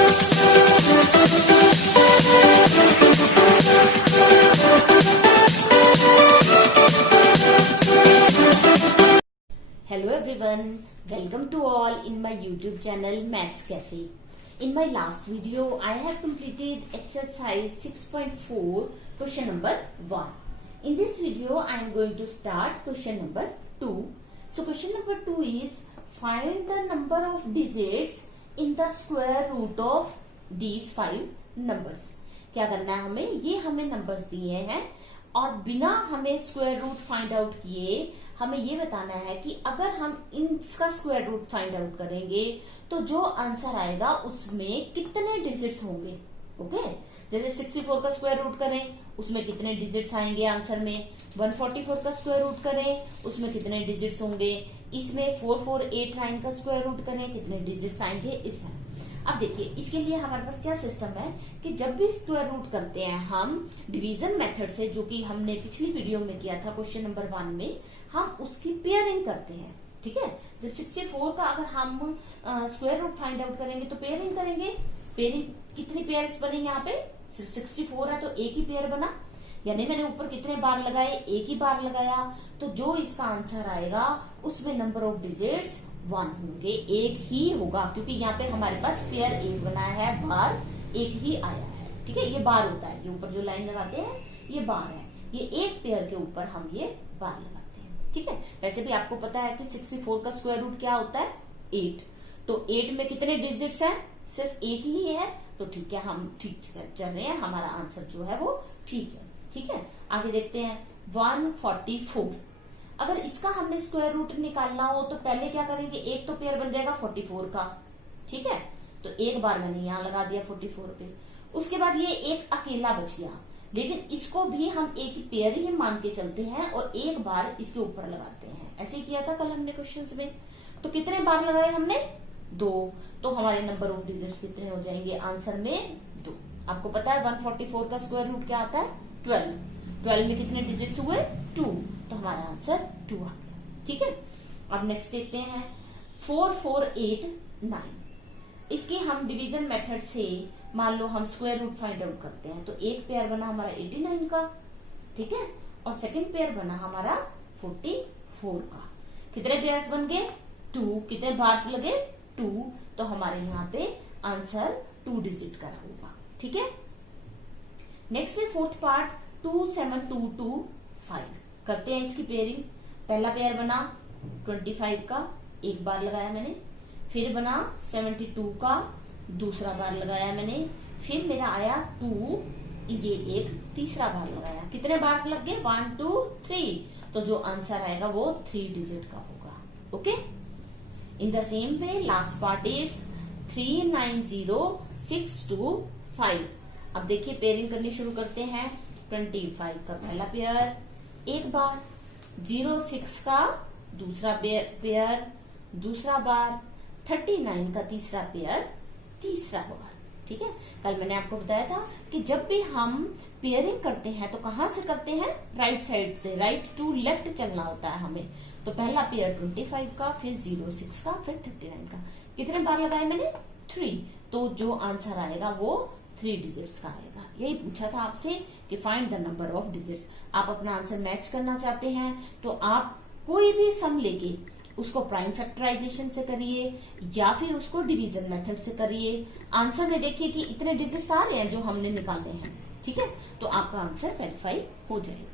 Hello everyone, welcome to all in my YouTube channel Maths Cafe. In my last video, I have completed exercise 6.4 question number 1. In this video, I am going to start question number 2. So question number 2 is find the number of digits in the square root of these 5 numbers. क्या करना है हमें, ये हमें numbers दिए हैं और बिना हमें स्क्वायर रूट फाइंड आउट किए हमें ये बताना है कि अगर हम इनका स्क्वायर रूट फाइंड आउट करेंगे तो जो आंसर आएगा उसमें कितने डिजिट्स होंगे. ओके, जैसे 64 का स्क्वायर रूट करें उसमें कितने डिजिट्स आएंगे आंसर में, 144 का स्क्वायर रूट करें उसमें कितने डिजिट्स होंगे, इसमें 4489 का स्क्वायर रूट करें कितने डिजिट्स आएंगे, इस तरह. अब देखिए इसके लिए हमारे पास क्या सिस्टम है कि जब भी स्क्वायर रूट करते हैं हम डिवीजन मेथड से, जो कि हमने पिछली वीडियो में किया था क्वेश्चन नंबर 1 में, हम उसकी पेयरिंग करते हैं. ठीक है, जब 64 का अगर हम स्क्वायर रूट फाइंड आउट करेंगे तो पेयरिंग करेंगे. पेयरिंग कितनी पेयर्स बनी यहाँ पे, 64 है तो एक ही पेयर बना, यानी मैंने ऊपर कितने बार लगाए, एक ही बार लगाया, तो जो इसका आंसर आएगा उसमें नंबर ऑफ डिजिट्स 1 होंगे, एक ही होगा, क्योंकि यहाँ पे हमारे पास पेयर एक बनाया है, बार एक ही आया है. ठीक है, ये बार होता है, ये ऊपर जो लाइन लगाते हैं ये बार है, ये एक पेयर के ऊपर हम ये बार लगाते हैं. ठीक है, वैसे भी आपको पता है कि 64 का स्क्वायर रूट क्या होता है, 8. तो 8 में कितने डिजिट्स हैं, सिर्फ एक ही है, तो ठीक है हम ठीक चल रहे हैं, हमारा आंसर जो है वो ठीक है. ठीक है, आगे देखते हैं 144. अगर इसका हमने स्क्वायर रूट निकालना हो तो पहले क्या करेंगे, एक तो पेयर बन जाएगा 44 का. ठीक है, तो एक बार मैंने यहां लगा दिया 44 पे. उसके बाद ये एक अकेला बच गया, लेकिन इसको भी हम एक पेयर ही मान के चलते हैं और एक बार इसके ऊपर लगाते हैं. ऐसे ही किया था कल हमने क्वेश्चंस में. तो कितने बार लगाए हमने, 2. तो हमारे नंबर ऑफ डिजिट्स कितने हो जाएंगे आंसर में, 2. आपको पता है 144 का स्क्वायर रूट क्या आता है, 12. 12 में कितने डिजिट्स हुए, 2. तो हमारा आंसर 2 आ गया. ठीक है, अब नेक्स्ट देखते हैं 4489. इसकी हम डिवीजन मेथड से मान लो हम स्क्वायर रूट फाइंड आउट करते हैं, तो एक पेयर बना हमारा 89 का. ठीक है, और सेकंड पेयर बना हमारा 44 का. कितने पेयर्स बन गए, 2. कितने बार्स लगे, 2. तो हमारे यहाँ पे आंसर 2 डिजिट का होगा. ठीक है, नेक्स्ट है फोर्थ पार्ट 27225. करते हैं इसकी पेयरिंग. पहला पेयर बना 25 का, एक बार लगाया मैंने, फिर बना 72 का, दूसरा बार लगाया मैंने, फिर मेरा आया 2, ये एक तीसरा बार लगाया. कितने बार लग गए, 1 2 3. तो जो आंसर आएगा वो 3 डिजिट का होगा. Okay, in the same way last part is 390625. अब देखिए पेयरिंग करनी शुरू करते हैं. 25 का पहला पेयर एक बार, 06 का दूसरा पेयर दूसरा बार, 39 का तीसरा पेयर तीसरा बार. ठीक है, कल मैंने आपको बताया था कि जब भी हम पेयरिंग करते हैं तो कहां से करते हैं, राइट साइड से, राइट टू लेफ्ट चलना होता है हमें. तो पहला पेयर 25 का, फिर 06 का, फिर 39 का. कितने बार लगाए मैंने, 3. तो जो आंसर आएगा वो 3 डिजिट्स का आएगा. यही पूछा था आपसे कि find the number of digits. आप अपना आंसर मैच करना चाहते हैं तो आप कोई भी सम लेके उसको प्राइम फैक्टराइजेशन से करिए या फिर उसको डिवीजन मेथड से करिए. आंसर में देखिए कि इतने डिजिट्स आ रहे हैं जो हमने निकाले हैं. ठीक है, तो आपका आंसर वेरीफाई हो जाएगा.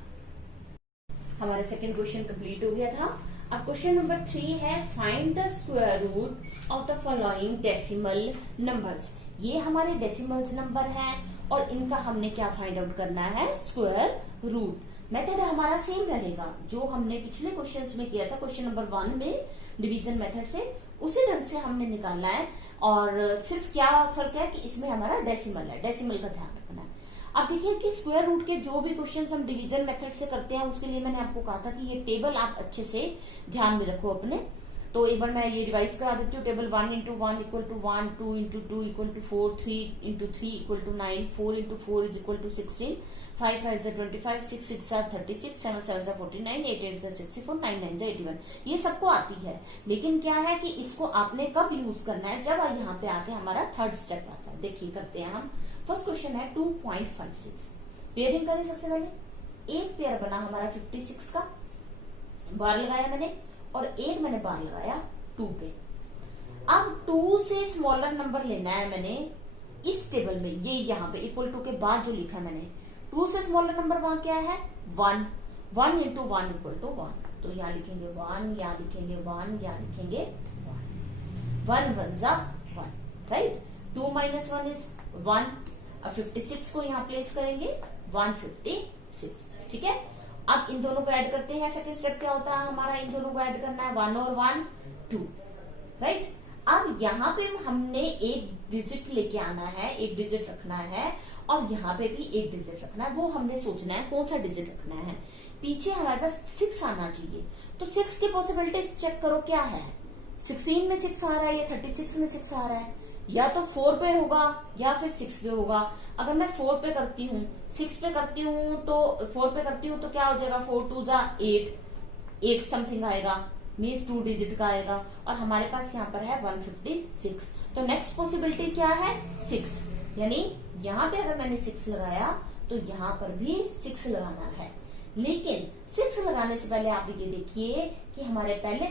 हमारा सेकंड क्वेश्चन कंप्लीट हो गया था. अब क्वेश्चन नंबर 3 है find the square root of the following decimal numbers. ये हमारे डेसिमल्स नंबर हैं और इनका हमने क्या फाइंड आउट करना है, स्क्वायर रूट. मेथड हमारा सेम रहेगा जो हमने पिछले क्वेश्चंस में किया था, क्वेश्चन नंबर 1 में डिवीजन मेथड से, उसी ढंग से हमने निकालना है. और सिर्फ क्या फर्क है कि इसमें हमारा डेसिमल है, डेसिमल का ध्यान रखना है. अब देखिए कि स्क्वायर रूट के जो भी क्वेश्चंस हम डिवीजन मेथड से करते हैं उसके लिए मैंने आपको कहा था कि ये टेबल आप अच्छे से ध्यान में रखो अपने. तो एक बार मैं ये रिवाइज करा देती हूँ। Table 1 into 1 equal to 1, 2 into 2 equal to 4, 3 into 3 equal to 9, 4 into 4 is equal to 16, 5 5 जा 25, 6 6 जा 36, 7 7 जा 49, 8 8 जा 64, 9 9 जा 81। ये सबको आती है, लेकिन क्या है कि इसको आपने कब यूज करना है, जब यहाँ पे आके हमारा थर्ड स्टेप आता है। देखिए करते हैं हम। फर्स्ट क्वेश्चन है 2.56। पेयरिंग करें। सबसे पहले एक पेयर बना हमारा 56 का, बार लगाया मैंने, और एक मैंने बार लगाया 2 पे। अब 2 से स्मॉलर नंबर लेना है मैंने इस टेबल में, ये यहाँ पे इक्वल टू के बाद जो लिखा मैंने, 2 से स्मॉलर नंबर वहां क्या है 1, 1 इंटू 1 इक्वल टू 1। तो यहाँ लिखेंगे 1, यहाँ लिखेंगे 1, यहाँ लिखेंगे 1, 1 1 जा 1, राइट। 2 minus 1 is 1। अब 56 को यहाँ प्लेस करेंगे 156, ठीक है। अब इन दोनों को ऐड करते हैं। सेकंड स्टेप क्या होता है हमारा, इन दोनों को ऐड करना है, 1 और 1 2, राइट। अब यहाँ पे हमने एक डिजिट लेके आना है, एक डिजिट रखना है, और यहाँ पे भी एक डिजिट रखना है। वो हमने सोचना है कौन सा डिजिट रखना है। पीछे हमारे पास 6 आना चाहिए, तो 6 की पॉसिबिलिटीज चेक करो क्या है। 16 में 6 आ रहा है या 36 में 6 आ रहा है, या तो 4 पे होगा या फिर 6 पे होगा। अगर मैं 4 पे करती हूँ, 6 पे करती हूँ, तो 4 पे करती हूँ तो क्या हो जाएगा, 4 2 जा 8 समथिंग आएगा, मीन्स 2 डिजिट का आएगा, और हमारे पास यहाँ पर है 156। तो नेक्स्ट पॉसिबिलिटी क्या है 6, यानी यहाँ पे अगर मैंने 6 लगाया तो यहाँ पर भी 6 लगाना है। लेकिन 6 लगाने से पहले आप ये देखिए कि हमारे पहले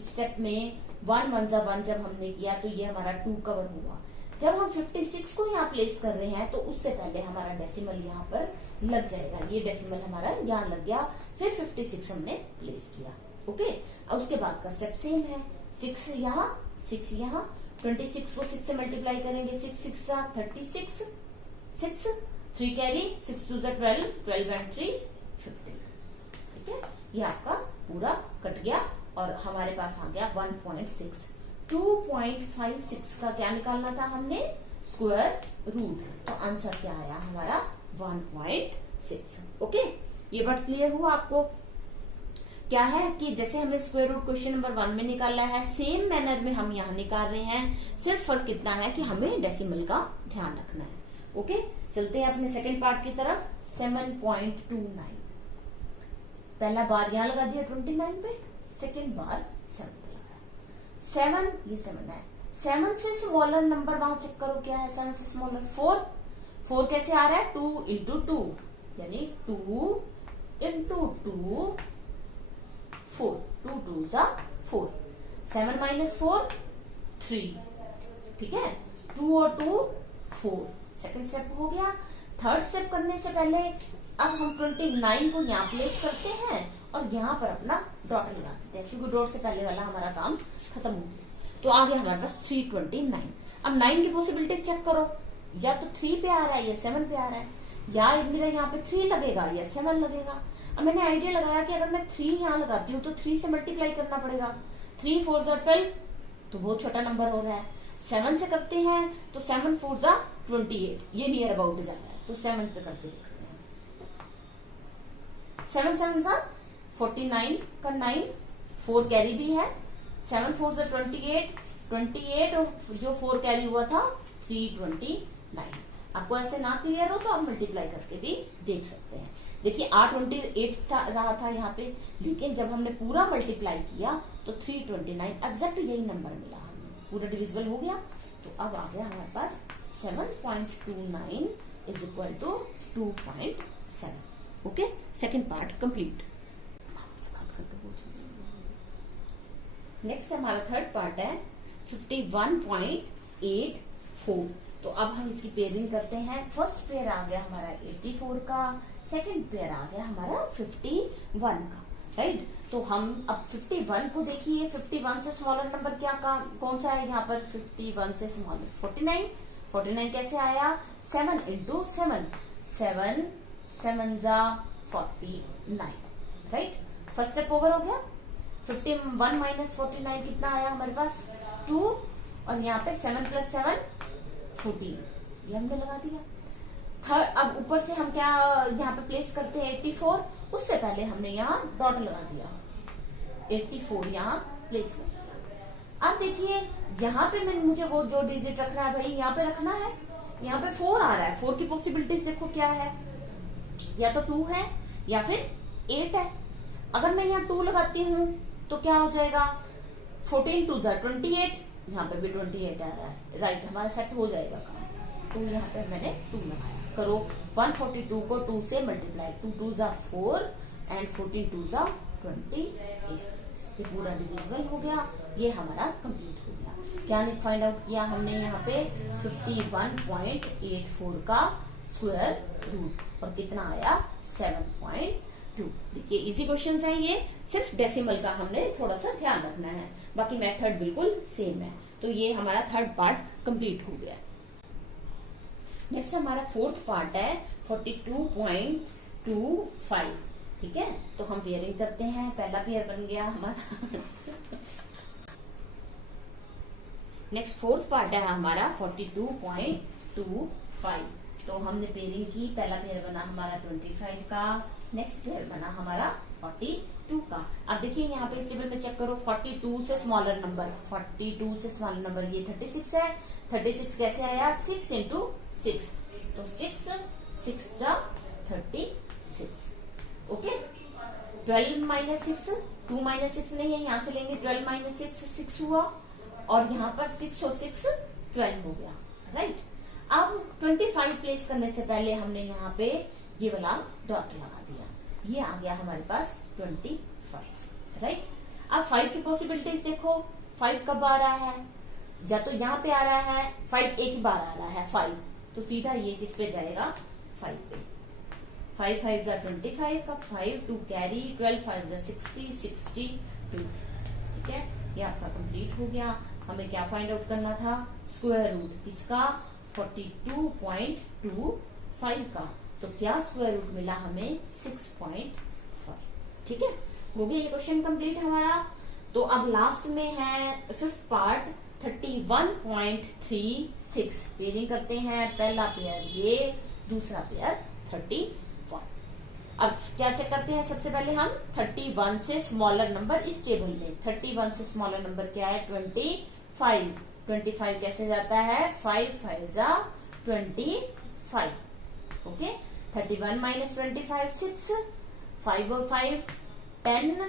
स्टेप में 1 1 जा 1 जब हमने किया तो ये हमारा 2 कवर हुआ। जब हम 56 को यहाँ प्लेस कर रहे हैं तो उससे पहले हमारा डेसिमल यहाँ पर लग जाएगा। ये डेसिमल हमारा यहाँ लग गया, फिर 56 हमने प्लेस किया, ओके। और उसके बाद का स्टेप सेम है, 6 यहाँ 6 यहाँ, 26 को 6 से मल्टीप्लाई करेंगे, 6 6 जा 36, 6 3 कैरी, 6 2 जा 12, 12 एंड 3 15, ठीक है। ये आपका पूरा कट गया और हमारे पास आ गया 1.6। 2.56 का क्या निकालना था हमने, स्क्वायर रूट। तो आंसर क्या आया हमारा 1.6, ओके। ये बात क्लियर हुआ आपको। क्या है कि जैसे हमने स्क्वायर रूट क्वेश्चन नंबर 1 में निकाला है, सेम मैनर में हम यहाँ निकाल रहे हैं। सिर्फ फर्क कितना है कि हमें डेसिमल का ध्यान रखना है, ओके। चलते हैं अपने सेकंड पार्ट की तरफ। 7.29, पहला बार यहाँ लगा दिया 29 पे, सेकंड बार 7 पे लगा। 7, ये 7 है। 7 से स्मॉलर नंबर वहां चेक करो क्या है, 7 से स्मॉलर 4। 4 कैसे आ रहा है, 2 इंटू 2, यानी 2 इंटू 2 4, 2 2 जा 4, 7 माइनस 4 3, ठीक है। 2 और 2 4, सेकंड स्टेप हो गया। थर्ड स्टेप करने से पहले अब हम 29 को यहाँ प्लेस करते हैं और यहाँ पर अपना डॉट लगा देते हैं, क्योंकि डॉट से पहले वाला हमारा काम खत्म हो गया। तो आगे हमारे पास 329। अब 9 की पॉसिबिलिटी चेक करो, या तो 3 पे आ रहा है या 7 पे आ रहा है, या मेरा यहाँ पे 3 लगेगा या 7 लगेगा। अब मैंने आइडिया लगाया कि अगर मैं 3 यहाँ लगाती हूँ तो 3 से मल्टीप्लाई करना पड़ेगा। 3 4 जा 12, तो बहुत छोटा नंबर हो रहा है। 7 से करते हैं तो 7 4 जा 28, ये नियर अबाउट जा रहा है, तो 7 पे करके देखते हैं। 7 7 जा 49 का 9, 4 कैरी भी है, 7 4 जा 28, 28 और जो 4 कैरी हुआ था 329। आपको ऐसे ना क्लियर हो तो आप मल्टीप्लाई करके भी देख सकते हैं। देखिए 828 रहा था यहाँ पे, लेकिन जब हमने पूरा मल्टीप्लाई किया तो 329 एग्जैक्ट यही नंबर मिला, हमें पूरा डिविजिबल हो गया। तो अब आ गया हमारे पास 7.29 is equal to 2.7, okay. Second part complete. Next हमारा थर्ड पार्ट है 51.84। तो अब हम इसकी पेयरिंग करते हैं। फर्स्ट पेयर आ गया हमारा 84 का, सेकंड पेयर आ गया हमारा 51 का, राइट। तो हम अब 51 को देखिए, 51 से स्मॉलर नंबर क्या कौन सा है यहाँ पर, 51 से स्मॉलर 49। 49 कैसे आया, 7 इंटू 7, 7 7 जा 49, राइट। फर्स्ट स्टेप ओवर हो गया। 51 माइनस 49 कितना आया हमारे पास 2, और यहाँ पे 7 प्लस 7 14, ये हमने लगा दिया। थर्ड, अब ऊपर से हम क्या यहाँ पे प्लेस करते हैं 84, उससे पहले हमने यहाँ डॉट लगा दिया, 84 यहाँ प्लेस कर दिया। अब देखिए यहाँ पे मुझे वो जो डिजिट रखना है भाई यहाँ पे रखना है। यहाँ पे 4 आ रहा है, 4 की पॉसिबिलिटीज देखो क्या है, या तो 2 है या फिर 8 है। अगर मैं यहाँ 2 लगाती हूँ तो क्या हो जाएगा, 14 2 जा 28, यहाँ पे भी 28 आ रहा है, राइट, हमारा सेट हो जाएगा काम। तो यहाँ पे मैंने 2 लगाया। करो 142 को 2 से मल्टीप्लाई, 2 2 जा 4 एंड 14 2 जा 28, ये पूरा डिविजिबल हो गया, ये हमारा कंप्लीट हो गया। क्या फाइंड आउट किया हमने यहाँ पे 51.84 का स्क्वायर रूट, और कितना आया 7.2। देखिए इजी क्वेश्चंस है ये, सिर्फ डेसिमल का हमने थोड़ा सा ध्यान रखना है, बाकी मेथड बिल्कुल सेम है। तो ये हमारा थर्ड पार्ट कंप्लीट हो गया। नेक्स्ट हमारा फोर्थ पार्ट है 42.25, ठीक है। तो हम पेयरिंग करते हैं, पहला पेयर बन गया हमारा। नेक्स्ट फोर्थ पार्ट है हमारा 42.25। तो हमने पेयरिंग की, पहला पेयर बना हमारा 25 का, नेक्स्ट पेयर बना हमारा 42 का। अब देखिए यहाँ पे इस टेबल में चेक करो, 42 से स्मॉलर नंबर, 42 से स्मॉलर नंबर ये 36 है। 36 कैसे आया, 6 इंटू 6, तो 6 6 जा 36, ओके। 12 माइनस 6, 2 माइनस 6 नहीं है, यहाँ से लेंगे 12 माइनस 6 6 हुआ, और यहाँ पर 6 और 6 12 हो गया, राइट। अब 25 प्लेस करने से पहले हमने यहाँ पे ये वाला डॉट लगा दिया, ये आ गया हमारे पास 25, राइट। अब 5 की पॉसिबिलिटीज देखो, 5 कब आ रहा है, या तो यहाँ पे आ रहा है 5 एक बार आ रहा है 5, तो सीधा ये किस पे जाएगा 5 पे। 5 5 जा 25 का, 5 2 कैरी, 12 5 जा 60 62, ठीक है। ये आपका कंप्लीट हो गया। हमें क्या फाइंड आउट करना था, स्क्वायर रूट किसका, 42.25 का। तो क्या स्क्वायर रूट मिला हमें 6.5, ठीक है। हो गया ये क्वेश्चन कंप्लीट हमारा। तो अब लास्ट में है फिफ्थ पार्ट 31.36। पेयरिंग करते हैं, पहला पेयर ये, दूसरा पेयर 31। अब क्या चेक करते हैं, सबसे पहले हम 31 से स्मॉलर नंबर इस टेबल में, 31 से स्मॉलर नंबर क्या है 25। 25 कैसे जाता है, 5 5 जा 25, ओके। 31 माइनस 25 6, 5 और 5 10,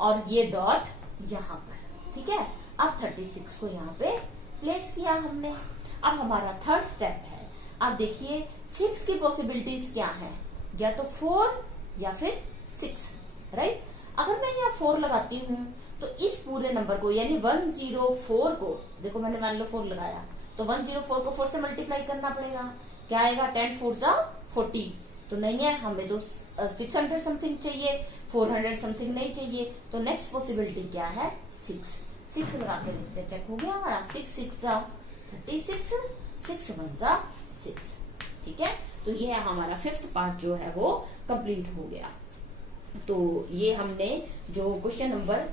और ये डॉट यहाँ पर, ठीक है। अब 36 को यहाँ पे प्लेस किया हमने। अब हमारा थर्ड स्टेप है, अब देखिए 6 की पॉसिबिलिटीज क्या है, या तो 4 या फिर 6, राइट। अगर मैं यहाँ 4 लगाती हूँ तो इस पूरे नंबर को यानी 104 को, देखो मैंने मान लो 4 लगाया, तो 104 को 4 से मल्टीप्लाई करना पड़ेगा। क्या आएगा, 10 4 जा 40, तो नहीं है, हमें तो 600 समथिंग चाहिए, 400 समथिंग नहीं चाहिए। तो नेक्स्ट पॉसिबिलिटी क्या है 6 लगा के देखते हैं, चेक हो गया हमारा, 6 6 जा 36, 6 1 जा 6, ठीक है। तो ये है हमारा फिफ्थ पार्ट जो है वो कंप्लीट हो गया। तो ये हमने जो क्वेश्चन नंबर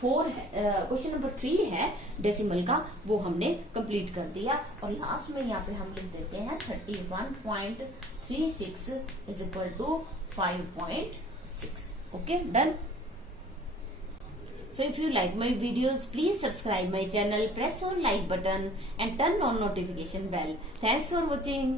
4 है, क्वेश्चन नंबर 3 है डेसिमल का, वो हमने कंप्लीट कर दिया। और लास्ट में यहाँ पे हम लिख देते हैं 31.36 is equal to 5.6, okay, done. So if you like my videos, please subscribe my channel, press on like button and turn on notification bell. Thanks for watching.